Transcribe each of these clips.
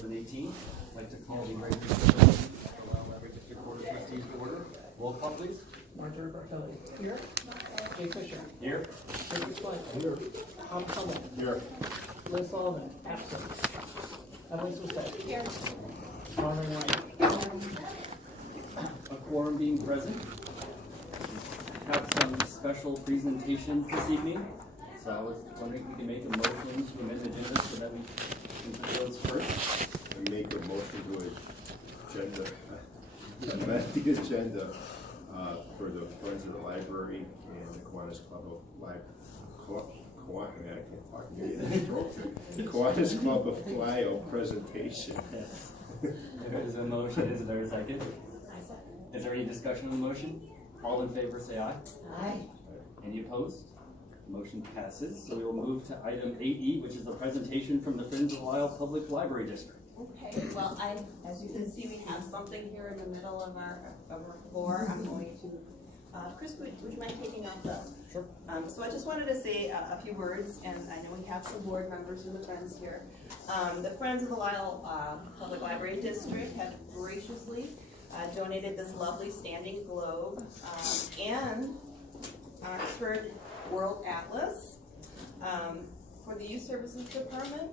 2018. I'd like to call the regular Library District Board of Trustees to order. Roll call, please. Marjorie Bartelli. Here. Jay Fisher. Here. Lisle. Here. Tom Cummins. Here. Liz Sullivan. Absent. Emily Lisle. Here. Norman White. A quorum being present. I have some special presentations this evening, so I was wondering if we can make a motion to amend the agenda so that we can do those first. I make a motion to amend the agenda for the Friends of the Library and the Kiwanis Club of Kiwanis Club of Lisle presentation. Yes. There is a motion. Is there a second? Is there any discussion on the motion? All in favor say aye. Aye. Any opposed? Motion passes. So we will move to item 8E, which is the presentation from the Friends of Lisle Public Library District. Okay, well, as you can see, we have something here in the middle of our floor. I'm going to, Chris, would you mind taking off the? Sure. So I just wanted to say a few words, and I know we have some board members and the Friends here. The Friends of the Lisle Public Library District have graciously donated this lovely standing globe and Oxford World Atlas for the Youth Services Department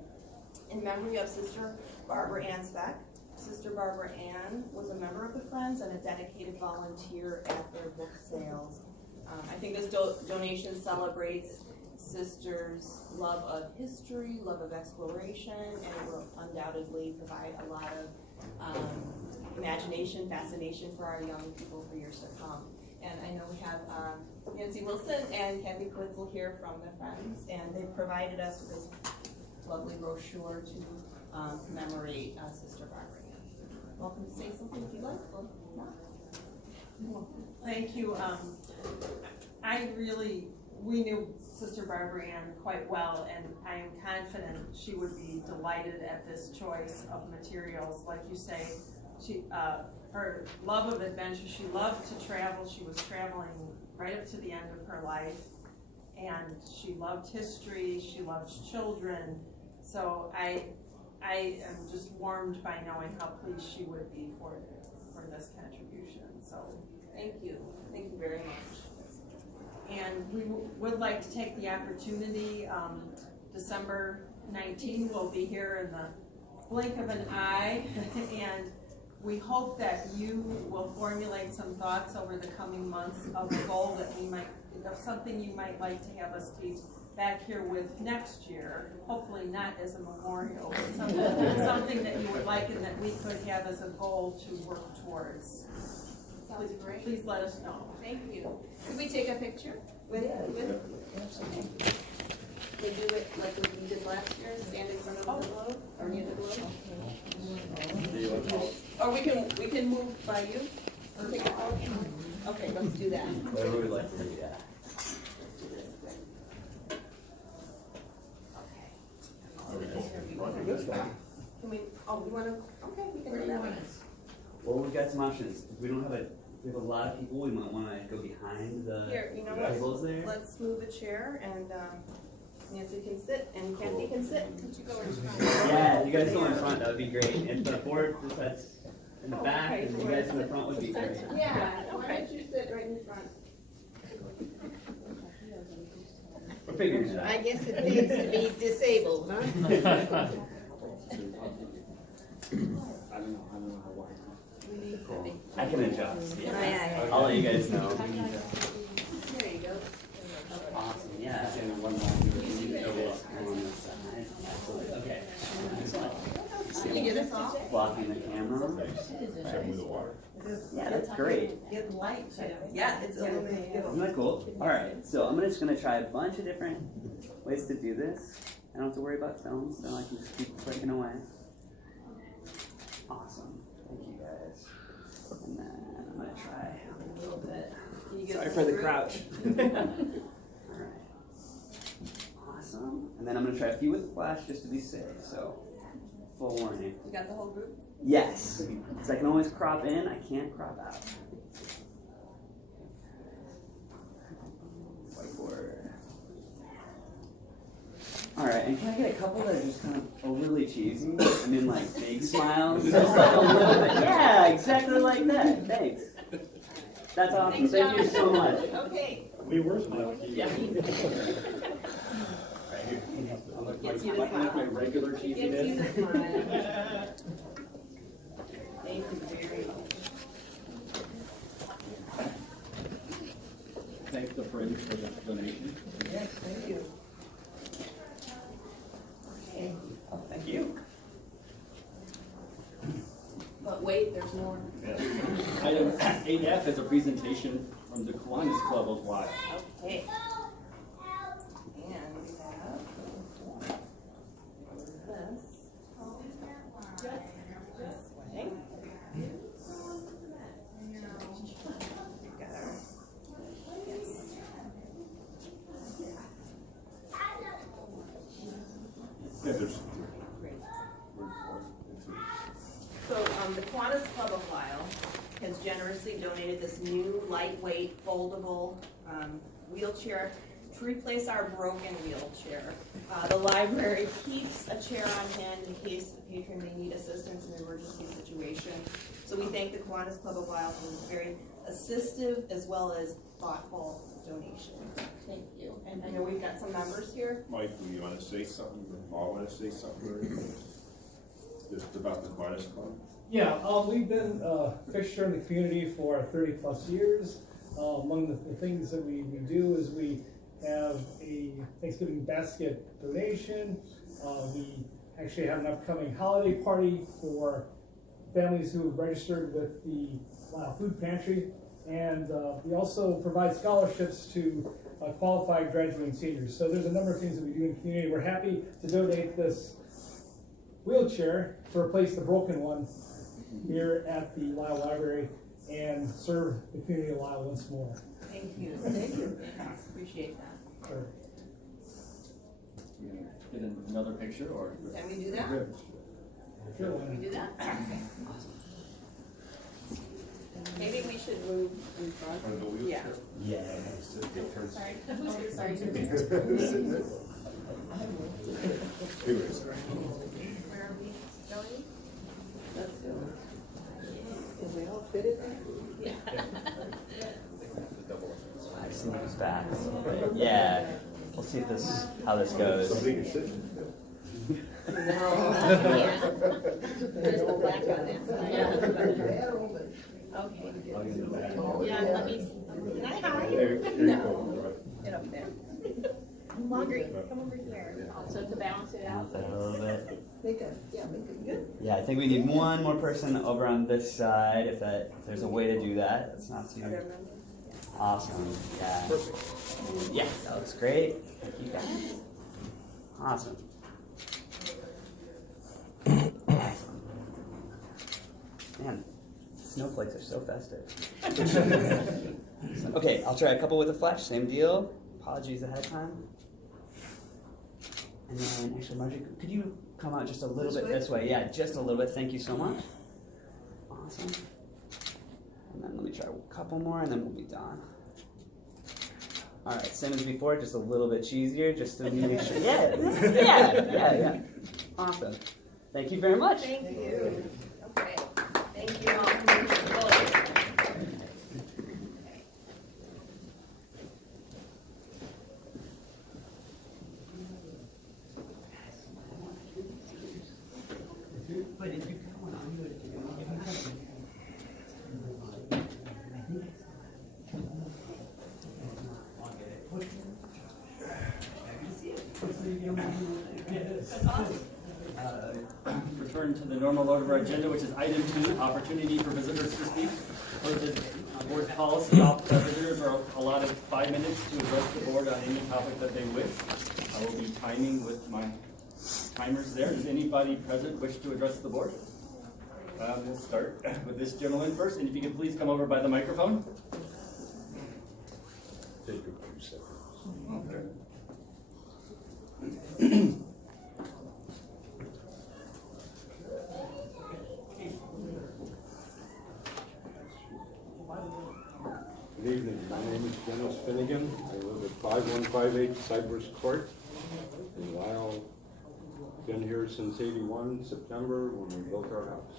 in memory of Sister Barbara Ann Speck. Sister Barbara Ann was a member of the Friends and a dedicated volunteer at their book sales. I think this donation celebrates Sister's love of history, love of exploration, and it will undoubtedly provide a lot of imagination, fascination for our young people for years to come. And I know we have Nancy Wilson and Kathy Quitzel here from the Friends, and they provided us with this lovely brochure to commemorate Sister Barbara Ann. Welcome to say something if you'd like. Thank you. We knew Sister Barbara Ann quite well, and I am confident she would be delighted at this choice of materials. Like you say, her love of adventure, she loved to travel. She was traveling right up to the end of her life, and she loved history, she loved children. So I am just warmed by knowing how pleased she would be for this contribution. So Thank you very much. And we would like to take the opportunity, December 19th, we'll be here in the blink of an eye, and we hope that you will formulate some thoughts over the coming months of a goal that we might, of something you might like to have us be back here with next year, hopefully not as a memorial, but something that you would like and that we could have as a goal to work towards. Sounds great. Please let us know. Thank you. Could we take a picture with it? Okay. We do it like we did last year, stand in front of the globe, or near the globe. Or we can move by you. Or take a photo. Okay, let's do that. Whatever we'd like to do, yeah. Can we? Oh, we want to. Okay, we can do that one. Well, we've got some options. If we have a lot of people, we might want to go behind the Here, you know tables there. Let's move a chair, and Nancy can sit, and Kathy can sit. Could you go in front? Yeah, if you guys go in front, that would be great. And the board just has in the back, Okay, and you guys in the front would be great. Yeah, why don't you sit right in front? We're figuring it out. I guess it needs to be disabled, huh? I don't know how wide. I can adjust. Yeah. Yeah. I'll let you guys know. There you go. Awesome. Yeah. Okay. Can you get us off? Blocking the camera. Check with the water. Yeah, that's great. Get light. Yeah, it's illuminated. Isn't that cool? All right. So I'm just gonna try a bunch of different ways to do this. I don't have to worry about film, so I can just keep clicking away. Awesome. Thank you guys. And then I'm gonna try a little bit. Sorry for the crouch. Alright. Awesome. And then I'm gonna try a few with flash just to be safe, so full warning. You got the whole group? Yes. Because I can always crop in, I can't crop out. Whiteboard. All right, and can I get a couple that are just kind of overly cheesy? I mean, like big smiles, just like a little bit. Yeah, exactly like that. Thanks. That's awesome. Thank you so much. Okay. We were smiling. Yeah. Right here. Gets you to Like smile. my regular Gets cheesiness. you to smile. Thank you very much. Thank the Friends for the donation. Yes, thank you. Okay. Oh, thank you. But wait, there's more. Item 8F is a presentation from the Kiwanis Club of Lisle. Okay. And we have this. This way. We've got our, yes. Yeah, there's. Great. We're into. So, the Kiwanis Club of Lisle has generously donated this new lightweight foldable wheelchair to replace our broken wheelchair. The library keeps a chair on hand in case the patron may need assistance in an emergency situation. So we thank the Kiwanis Club of Lisle for this very assistive as well as thoughtful donation. Thank you. And I know we've got some members here. Mike, do you want to say something? Paul, want to say something? Or just about the Kiwanis Club? Yeah, we've been a fixture in the community for 30 plus years. Among the things that we do is we have a Thanksgiving basket donation. We actually have an upcoming holiday party for families who have registered with the Lisle Food Pantry. And we also provide scholarships to qualified graduating seniors. So there's a number of things that we do in the community. We're happy to donate this wheelchair to replace the broken one here at the Lisle Library and serve the community of Lisle once more. Thank you. Thank you. Appreciate that. Sure. You gonna get another picture or? Can we do that? Good. Sure. Can we do that? Okay. Maybe we should move in front. On the wheelchair? Yeah. Sorry. Sorry. Anyways. Where are we going? Let's go. Can we all fit in there? I've seen those backs. Yeah. We'll see if how this goes. Somebody can sit. There's the black on that side. Okay. Yeah, let me, can I hide? There you go. Get up there. Marguerite, come over here. So to balance it out. Balance it a little bit. Make it good. Yeah, I think we need one more person over on this side. If there's a way to do that, that's not too awesome. Yeah. Yeah, that looks great. Thank you guys. Awesome. Awesome. Man, snowflakes are so festive. Okay, I'll try a couple with a flash. Same deal. Apologies ahead of time. And then, actually, Marjorie, could you come out just a little bit this way? Yeah, just a little bit. Thank you so much. Awesome. And then let me try a couple more, and then we'll be done. All right, same as before, just a little bit cheesier, just to make sure. Yeah. Awesome. Thank you very much. Thank you. Okay. Thank you all. But if you come on, I'm going to do Return to the normal order of our agenda, which is item 2, opportunity for visitors to speak. For the board's policy, all visitors are allotted 5 minutes to address the board on any topic that they wish. I will be timing with my timers there. Does anybody present wish to address the board? We'll start with this gentleman first, and if you could please come over by the microphone. Take a few seconds. Okay. Good evening, my name is Dennis Finnegan. I live at 5158 Cypress Court in Lisle, here since '81, September, when we built our house.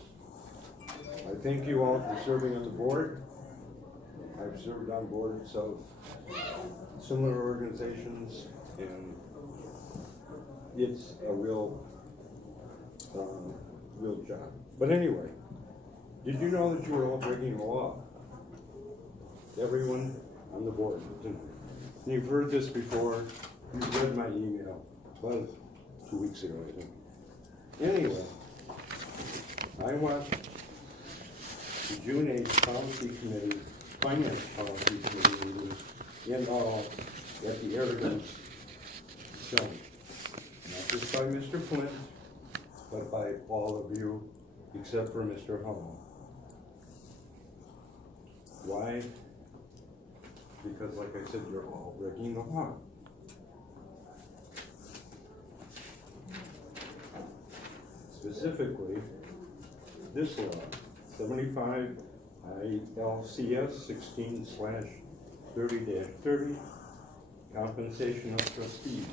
I thank you all for serving on the board. I've served on boards of similar organizations, and it's a real job. But anyway, did you know that you were all breaking the law? Everyone on the board. You've heard this before. You've read my email. Well, 2 weeks ago, I think. Anyway, I want the June 8th Policy Committee, Finance Policy Committee meetings, and all at the evidence shown. Not just by Mr. Flint, but by all of you, except for Mr. Hummel. Why? Because, like I said, you're all breaking the law. Specifically, this law, 75 ILCS 16/30-30, compensation of trustees.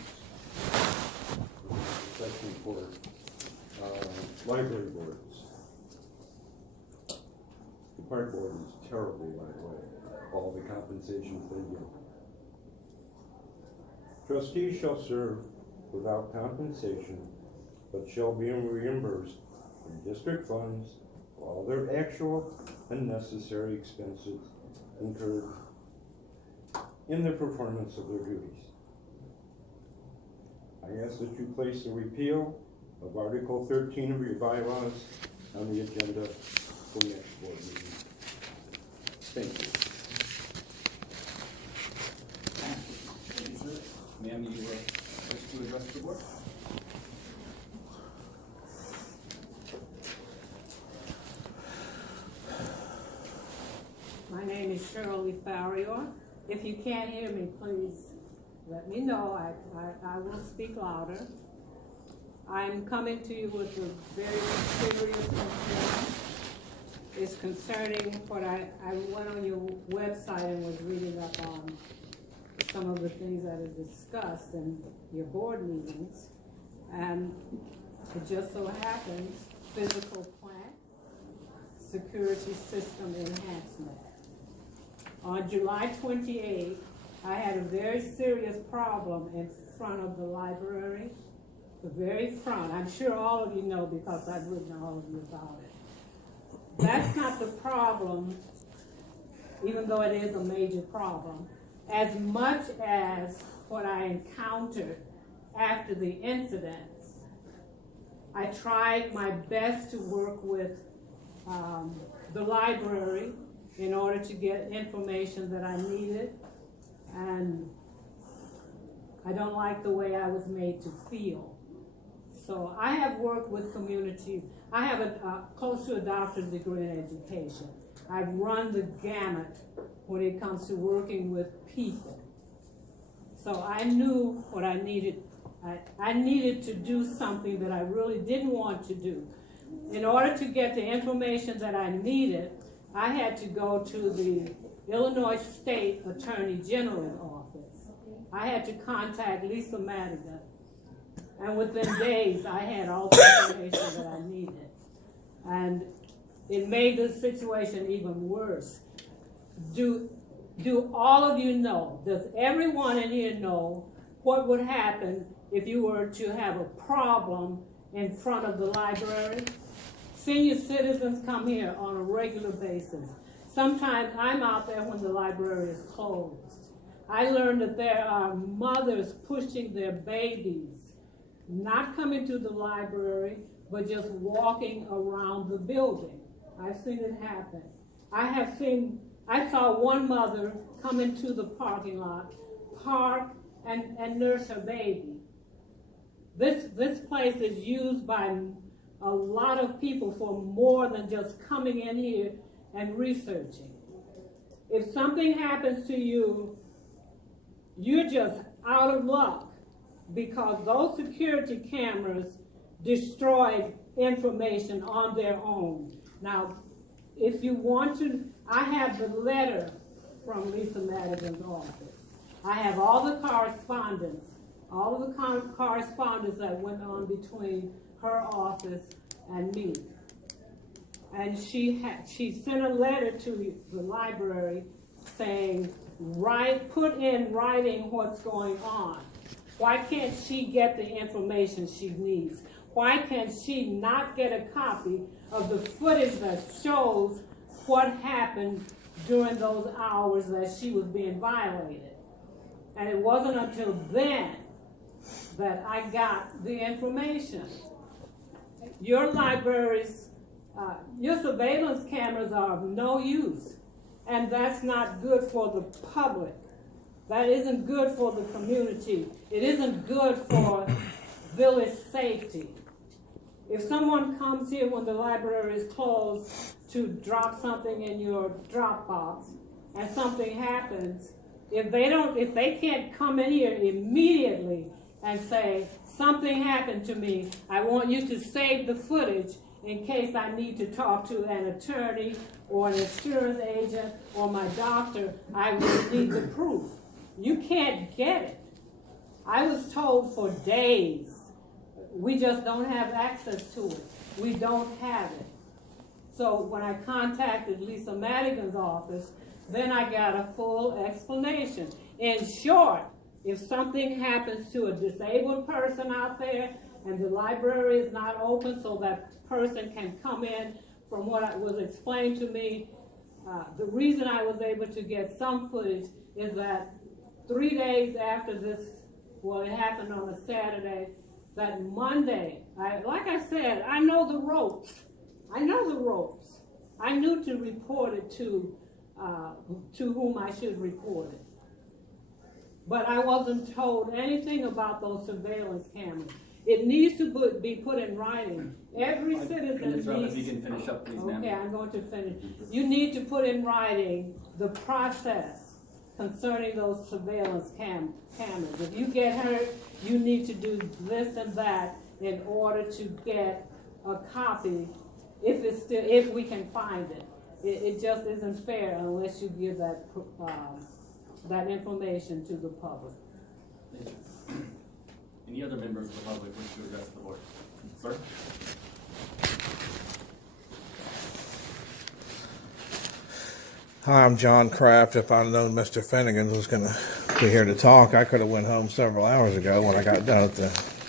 Section for library boards. The park board is terrible, by the way, all the compensations they get. Trustees shall serve without compensation, but shall be reimbursed from district funds for all their actual and necessary expenses incurred in the performance of their duties. I ask that you place the repeal of Article 13 of your bylaws on the agenda for next board meeting. Thank you. Ma'am, you wish to address the board? My name is Shirley Farrior. If you can't hear me, please let me know. I will speak louder. I'm coming to you with a very serious concern. It's concerning what I went on your website and was reading up on some of the things that are discussed in your board meetings. And it just so happens, physical plant, security system enhancement. On July 28th, I had a very serious problem in front of the library, the very front. I'm sure all of you know because I've written to all of you about it. That's not the problem, even though it is a major problem, as much as what I encountered after the incidents. I tried my best to work with the library in order to get information that I needed, and I don't like the way I was made to feel. So I have worked with communities. I have close to a doctorate degree in education. I've run the gamut when it comes to working with people. So I knew what I needed. I needed to do something that I really didn't want to do. In order to get the information that I needed, I had to go to the Illinois State Attorney General's office. I had to contact Lisle Madigan. And within days, I had all the information that I needed. And it made the situation even worse. Do all of you know, does everyone in here know what would happen if you were to have a problem in front of the library? Senior citizens come here on a regular basis. Sometimes I'm out there when the library is closed. I learned that there are mothers pushing their babies, not coming to the library, but just walking around the building. I've seen it happen. I saw one mother come into the parking lot, park, and nurse her baby. This place is used by a lot of people for more than just coming in here and researching. If something happens to you, you're just out of luck because those security cameras destroyed information on their own. Now, if you want to, I have the letter from Lisle Madigan's office. I have all the correspondence that went on between her office and me. And she sent a letter to the library saying, put in writing what's going on. Why can't she get the information she needs? Why can she not get a copy of the footage that shows what happened during those hours that she was being violated? And it wasn't until then that I got the information. Your libraries, your surveillance cameras are of no use, and that's not good for the public. That isn't good for the community. It isn't good for village safety. If someone comes here when the library is closed to drop something in your drop box and something happens, if they can't come in here immediately and say, something happened to me, I want you to save the footage in case I need to talk to an attorney or an insurance agent or my doctor, I will need the proof. You can't get it. I was told for days, we just don't have access to it. We don't have it. So when I contacted Lisa Madigan's office, then I got a full explanation. In short, if something happens to a disabled person out there and the library is not open so that person can come in, from what was explained to me, the reason I was able to get some footage is that 3 days after this, well, it happened on a Saturday, that Monday, like I said, I know the ropes. I know the ropes. I knew to report it to whom I should report it. But I wasn't told anything about those surveillance cameras. It needs to be put in writing. Every citizen needs... If you can finish up, please, ma'am. Okay, I'm going to finish. You need to put in writing the process concerning those surveillance cameras. If you get hurt, you need to do this and that in order to get a copy, if we can find it. It just isn't fair unless you give that information to the public. Thank you. Any other members of the public wish to address the board? Sir? Hi, I'm John Kraft. If I'd known Mr. Finnegan was going to be here to talk, I could have went home several hours ago when I got done at the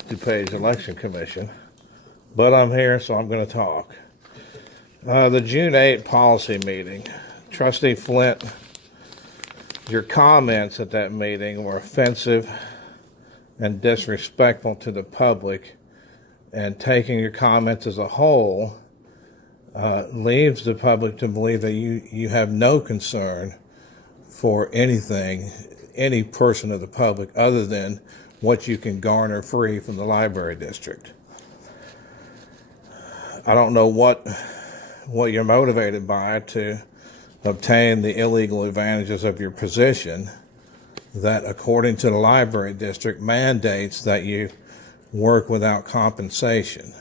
DuPage Election Commission. But I'm here, so I'm going to talk. The June 8 policy meeting. Trustee Flint, your comments at that meeting were offensive and disrespectful to the public, and taking your comments as a whole leaves the public to believe that you have no concern for anything, any person of the public, other than what you can garner free from the library district. I don't know what you're motivated by to obtain the illegal advantages of your position that, according to the library district, mandates that you work without compensation.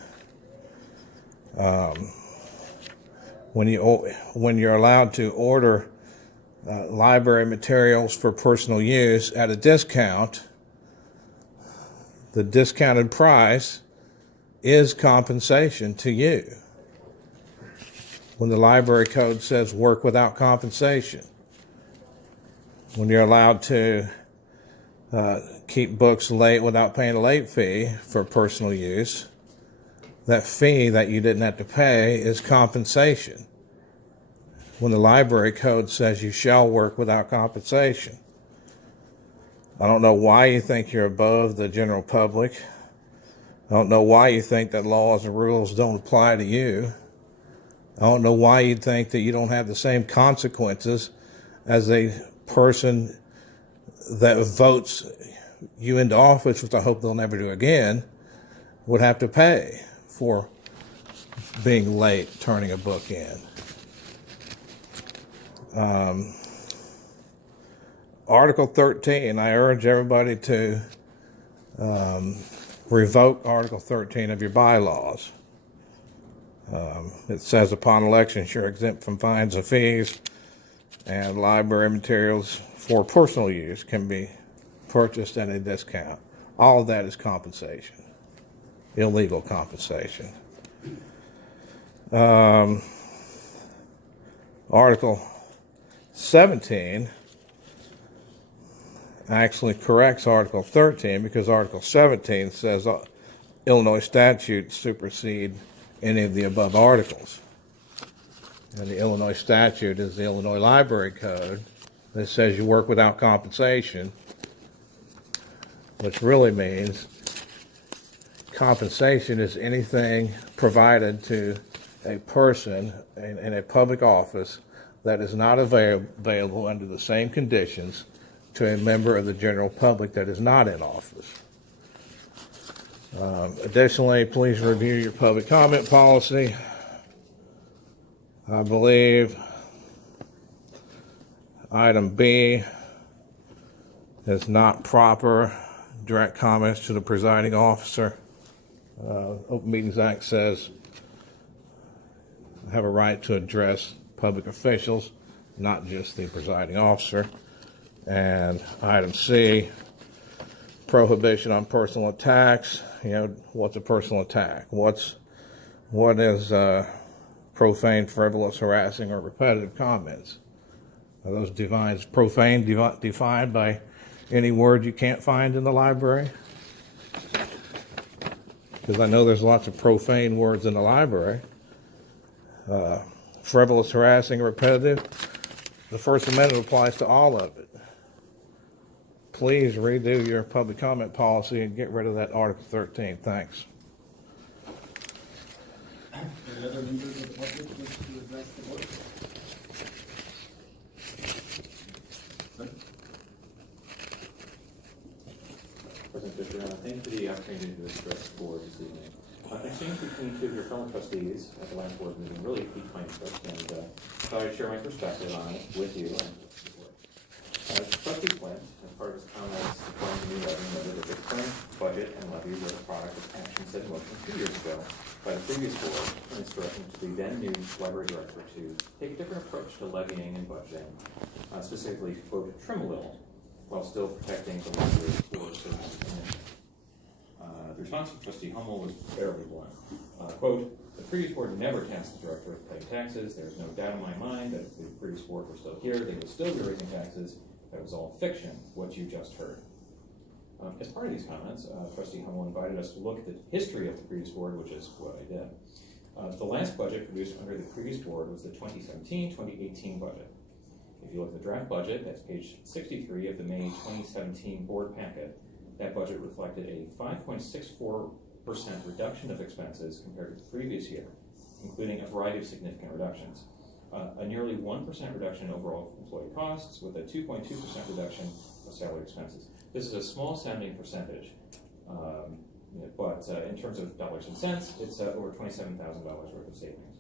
When you're allowed to order library materials for personal use at a discount, the discounted price is compensation to you. When the library code says work without compensation, when you're allowed to keep books late without paying a late fee for personal use, that fee that you didn't have to pay is compensation. When the library code says you shall work without compensation. I don't know why you think you're above the general public. I don't know why you think that laws and rules don't apply to you. I don't know why you'd think that you don't have the same consequences as a person that votes you into office, which I hope they'll never do again, would have to pay for being late turning a book in. Article 13, I urge everybody to revoke Article 13 of your bylaws. It says upon elections you're exempt from fines and fees, and library materials for personal use can be purchased at a discount. All of that is compensation. illegal compensation. Article 17 actually corrects Article 13 because Article 17 says Illinois statutes supersede any of the above articles. And the Illinois statute is the Illinois Library Code that says you work without compensation, which really means compensation is anything provided to a person in a public office that is not available under the same conditions to a member of the general public that is not in office. Additionally, please review your public comment policy. I believe item B is not proper direct comments to the presiding officer. Open Meetings Act says I have a right to address public officials, not just the presiding officer. And item C, prohibition on personal attacks. You know, what's a personal attack? What is profane, frivolous, harassing, or repetitive comments? Are those defined by any word you can't find in the library? Because I know there's lots of profane words in the library. Frivolous, harassing, repetitive. The First Amendment applies to all of it. Please redo your public comment policy and get rid of that Article 13. Thanks. Any other members of the public wish to address the board? Sir? President Fisher, thank you for the opportunity to address the board this evening. An exchange between two of your fellow trustees at the last board meeting really piqued my interest, and thought I'd share my perspective on it with you and with the board. Trustee Flint, as part of his comments regarding the new levy, noted that the current budget and levy were the product of actions set in motion 2 years ago by the previous board, and its direction to the then new library director to take a different approach to levying and budgeting, specifically to quote, trim a little, while still protecting the library's core services. The response from Trustee Hummel was fairly blunt. Quote, the previous board never tasked the director with paying taxes. There is no doubt in my mind that if the previous board were still here, they would still be raising taxes. That was all fiction, what you just heard. As part of these comments, Trustee Hummel invited us to look at the history of the previous board, which is what I did. The last budget produced under the previous board was the 2017-2018 budget. If you look at the draft budget, that's page 63 of the May 2017 board packet, that budget reflected a 5.64% reduction of expenses compared to the previous year, including a variety of significant reductions. A nearly 1% reduction in overall employee costs with a 2.2% reduction of salary expenses. This is a small sounding percentage, but in terms of dollars and cents, it's over $27,000 worth of savings.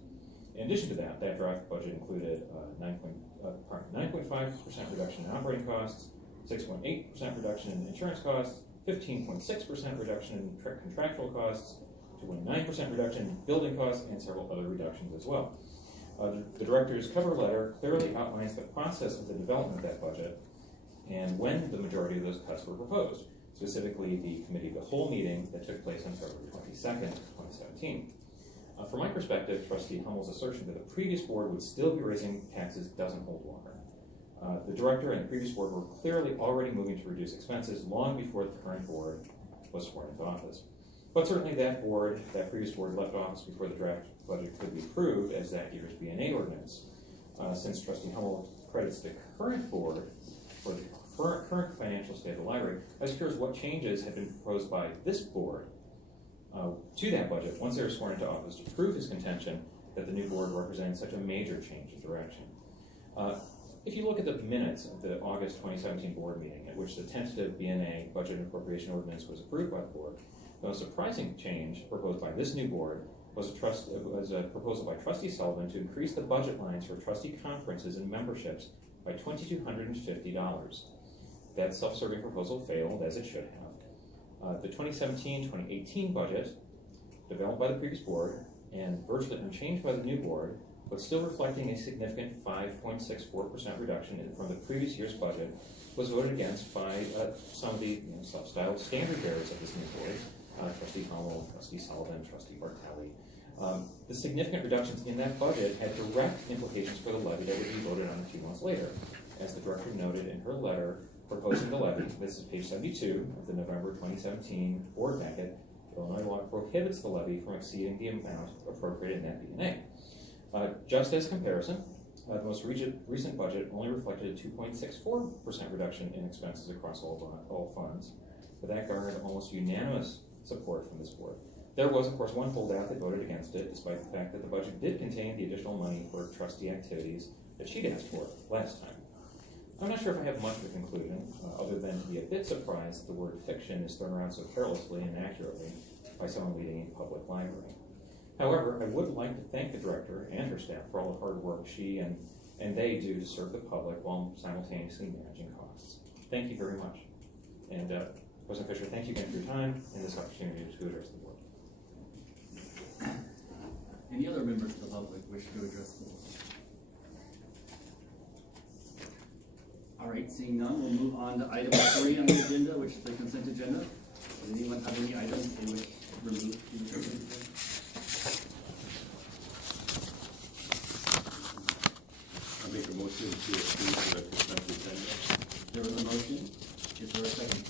In addition to that, that draft budget included 9.5% reduction in operating costs, 6.8% reduction in insurance costs, 15.6% reduction in contractual costs, 2.9% reduction in building costs, and several other reductions as well. The director's cover letter clearly outlines the process of the development of that budget and when the majority of those cuts were proposed, specifically the committee of the whole meeting that took place on February 22nd, 2017. From my perspective, Trustee Hummel's assertion that the previous board would still be raising taxes doesn't hold water. The director and the previous board were clearly already moving to reduce expenses long before the current board was sworn into office. But certainly that previous board left office before the draft budget could be approved as that year's B&A ordinance. Since Trustee Hummel credits the current board for the current financial state of the library, I was curious what changes had been proposed by this board to that budget once they were sworn into office to prove his contention that the new board represents such a major change in direction. If you look at the minutes of the August 2017 board meeting at which the tentative B&A budget and appropriation ordinance was approved by the board, the most surprising change proposed by this new board was a proposal by Trustee Sullivan to increase the budget lines for trustee conferences and memberships by $2,250. That self-serving proposal failed, as it should have. The 2017-2018 budget, developed by the previous board and virtually unchanged by the new board, but still reflecting a significant 5.64% reduction from the previous year's budget, was voted against by some of the self-styled standard bearers of this new board, Trustee Hummel, Trustee Sullivan, Trustee Bartelli. The significant reductions in that budget had direct implications for the levy that would be voted on a few months later. As the director noted in her letter proposing the levy, this is page 72 of the November 2017 board packet, Illinois law prohibits the levy from exceeding the amount appropriated in that B&A. Just as comparison, the most recent budget only reflected a 2.64% reduction in expenses across all funds, but that garnered almost unanimous support from this board. There was, of course, one holdout that voted against it, despite the fact that the budget did contain the additional money for trustee activities that she'd asked for last time. I'm not sure if I have much of a conclusion, other than to be a bit surprised that the word fiction is thrown around so carelessly and inaccurately by someone leading a public library. However, I would like to thank the director and her staff for all the hard work she and they do to serve the public while simultaneously managing costs. Thank you very much. And President Fisher, thank you again for your time and this opportunity to address the board. Any other members of the public wish to address the board? All right, seeing none, we'll move on to item 3 on the agenda, which is the consent agenda. Does anyone have any items they wish removed from the consent agenda? I make a motion to approve the consent agenda. There was a motion. Is there a second?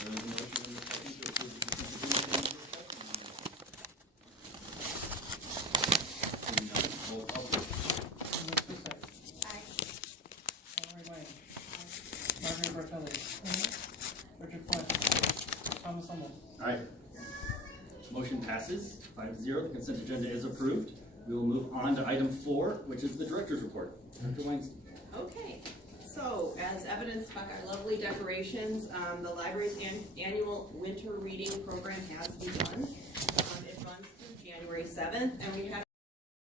There is a motion and a second to approve the consent agenda. Seeing none, roll call please. Melissa Woods. Aye. Valerie White. Margaret Bartelli. Richard Flynn. Thomas Hummel. Aye. Motion passes 5-0. The consent agenda is approved. We will move on to item 4, which is the director's report. Dr. Weinstein. Okay, so as evidenced by our lovely decorations, the library's annual winter reading program has begun. It runs through January 7th, and we had